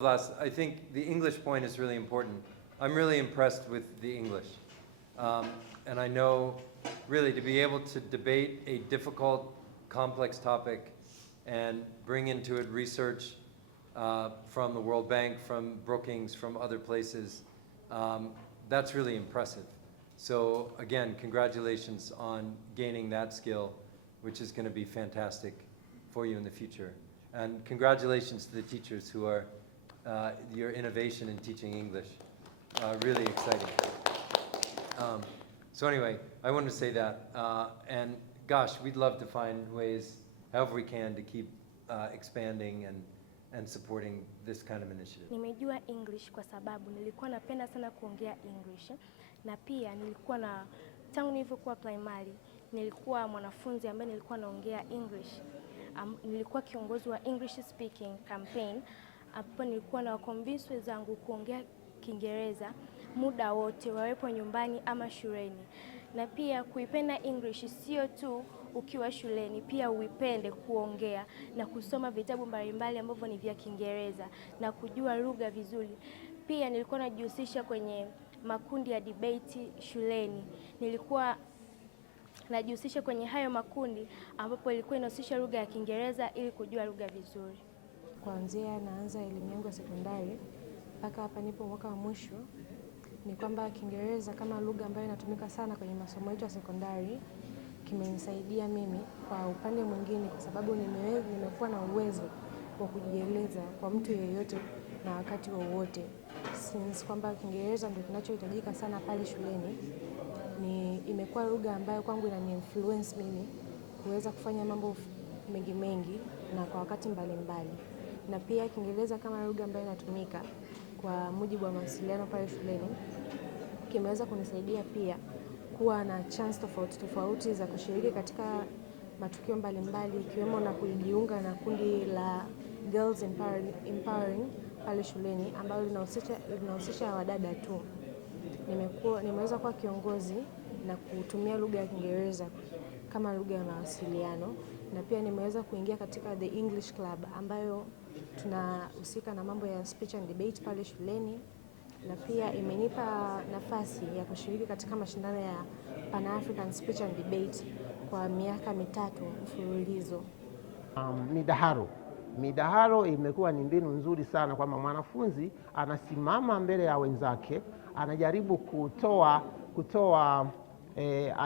Blas, I think the English point is really important. I'm really impressed with the English. And I know really to be able to debate a difficult, complex topic and bring into it research from the World Bank, from Brookings, from other places, that's really impressive. So again, congratulations on gaining that skill, which is going to be fantastic for you in the future. And congratulations to the teachers who are your innovation in teaching English. Really exciting. So anyway, I wanted to say that. And gosh, we'd love to find ways, however we can, to keep expanding and supporting this kind of initiative. Nimejua English kwa sababu nilikuwa napenda sana kuongea English, na pia nilikuwa tangu nilivyokuwa primary nilikuwa mwanafunzi ambaye nilikuwa naongea English. Nilikuwa kiongozi wa English speaking campaign, hapo nilikuwa na convince wenzangu kuongea Kiingereza muda wote, wawepo nyumbani ama shuleni. Na pia kuipenda English sio tu ukiwa shuleni, pia uipende kuongea na kusoma vitabu mbalimbali ambavyo ni vya Kiingereza na kujua lugha vizuri. Pia nilikuwa najihusisha kwenye makundi ya debate shuleni. Nilikuwa najihusisha kwenye hayo makundi ambapo ilikuwa inahusisha lugha ya Kiingereza ili kujua lugha vizuri. Kuanzia naanza elimu yangu ya sekondari mpaka hapa nipo mwaka wa mwisho, ni kwamba Kiingereza kama lugha ambayo inatumika sana kwenye masomo yetu ya sekondari kimenisaidia mimi kwa upande mwingine, kwa sababu nimekuwa na uwezo wa kujieleza kwa mtu yeyote na wakati wowote. Since kwamba Kiingereza ndio kinachohitajika sana pale shuleni, imekuwa lugha ambayo kwangu inani-influence mimi kuweza kufanya mambo mengi na kwa wakati mbalimbali. Na pia Kiingereza kama lugha ambayo inatumika kwa mujibu wa mawasiliano pale shuleni kimeweza kunisaidia pia kuwa na chance tofauti za kushiriki katika matukio mbalimbali, ikiwemo na kujiunga na kundi la Girls Empowering pale shuleni ambalo linahusisha wadada tu. Nimeweza kuwa kiongozi na kutumia lugha ya Kiingereza kama lugha ya mawasiliano, na pia nimeweza kuingia katika the English Club ambayo tunahusika na mambo ya speech and debate pale shuleni, na pia imenipa nafasi ya kushiriki katika mashindano ya Pan African Speech and Debate kwa miaka 3 mfululizo. Midaharo imekuwa ni mbinu nzuri sana kwamba mwanafunzi anasimama mbele ya wenzake, anajaribu kutoa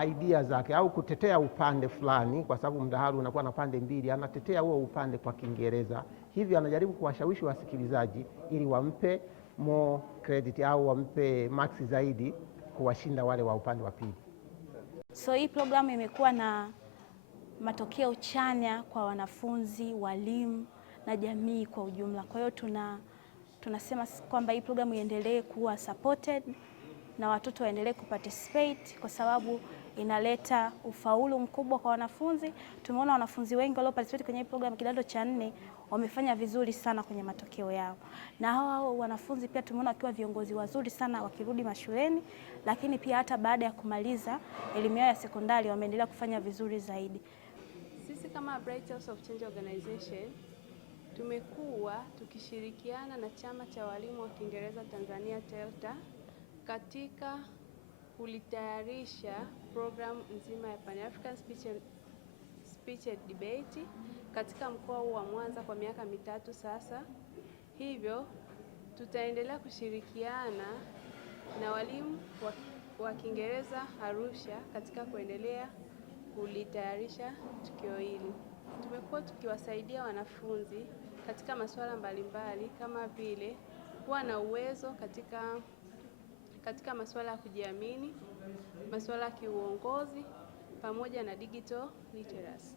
idea zake au kutetea upande fulani, kwa sababu mdahalo unakuwa na pande mbili, anatetea huo upande kwa Kiingereza. Hivyo anajaribu kuwashawishi wasikilizaji ili wampe more credit au wampe max zaidi kuwashinda wale wa upande wa pili. So hii programu imekuwa na matokeo chanya kwa wanafunzi, walimu na jamii kwa ujumla. Kwa hiyo tunasema kwamba hii programu iendelee kuwa supported na watoto waendelee kuparticipate, kwa sababu inaleta ufaulu mkubwa kwa wanafunzi. Tumeona wanafunzi wengi walio participate kwenye hii programu kidato cha 4 wamefanya vizuri sana kwenye matokeo yao, na hao wanafunzi pia tumeona wakiwa viongozi wazuri sana wakirudi mashuleni, lakini pia hata baada ya kumaliza elimu yao ya sekondari wameendelea kufanya vizuri zaidi. Sisi kama Bright House of Change Organization tumekuwa tukishirikiana na Chama cha Walimu wa Kiingereza Tanzania TELTA katika kulitayarisha program nzima ya Pan African Speech and Debate katika mkoa huu wa Mwanza kwa miaka 3 sasa. Hivyo tutaendelea kushirikiana na walimu wa Kiingereza Arusha katika kuendelea kulitayarisha tukio hili. Tumekuwa tukiwasaidia wanafunzi katika masuala mbalimbali kama vile kuwa na uwezo katika masuala ya kujiamini, masuala ya kiuongozi pamoja na digital literacy.